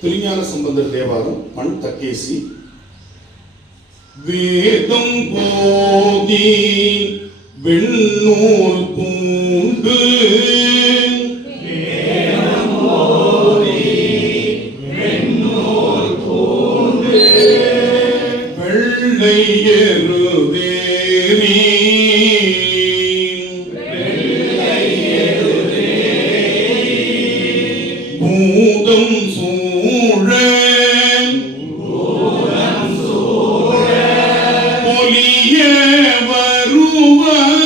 திருஞான சம்பந்தர் தேவாரம் மண் தக்கேசி. வேதம் போதி வெண்ணூல் பூண்டு வெள்ளை எருதேரி பூதம் சூழ பொலிய வருவர்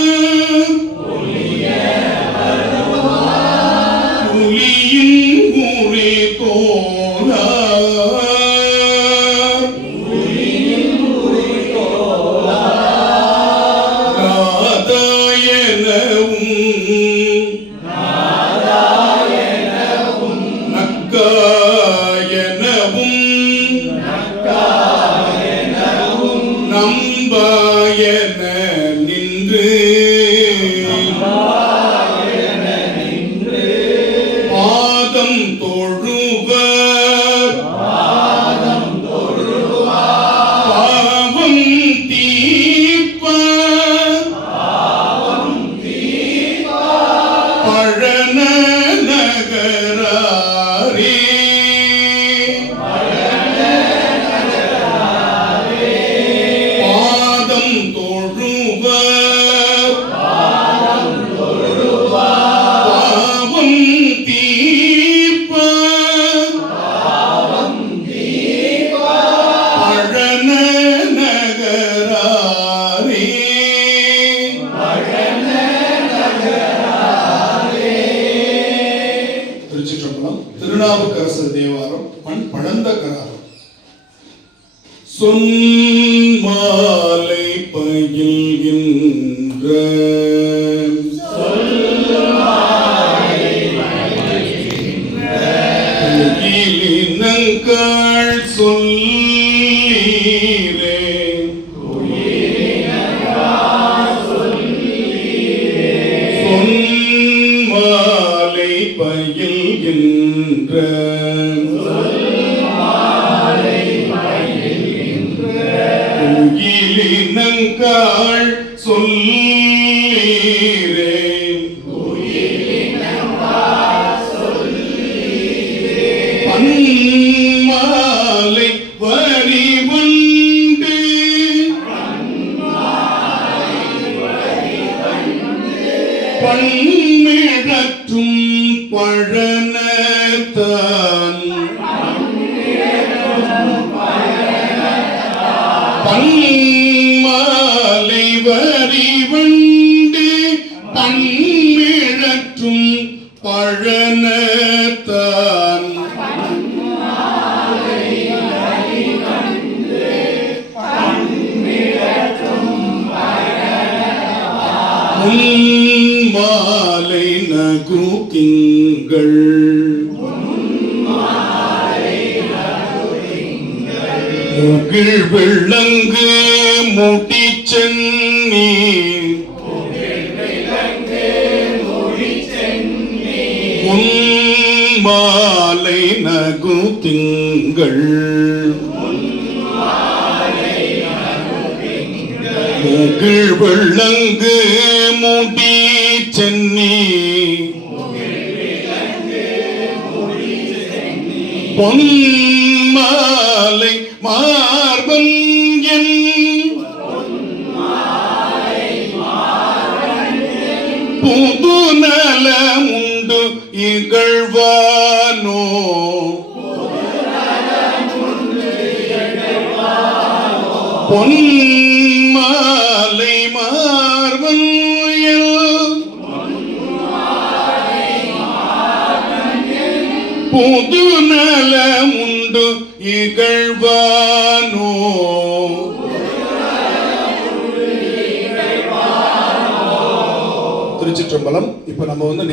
புலியின் குறி தோலார் நம்பாயன நின்று பாதம் தொழுவர் பாவம் தீர்ப்பர் பழன நகராரே. திருநாவுக்கரசர் தேவாரம் மண் பழந்த கராரம். சொன்மாலை பயில்கின்ற நங்காள் சொல்லீரே சொன்மாலை பயில்கின்ற நங்காள் சொல்லீரே பன்மாலை வரிவண்டு பன்மிழற்றும் பழனத்தான் பன்மாலை வரிவண்டு பன்மிழற்றும் பழனத்தான் மாலை நகு திங்கள் முகில் விளங்கு முடிச்சென்னி மாலை நகு திங்கள் முகில் விளங்கு முடி சென்னி பொன்மாலை மார்பன் என் புது நலமுண்டு இகழ்வானோ பொன்மாலை மார்பன் புது நலமுண்டு இகழ்வானோ. திருச்சிற்றம்பலம். இப்ப நம்ம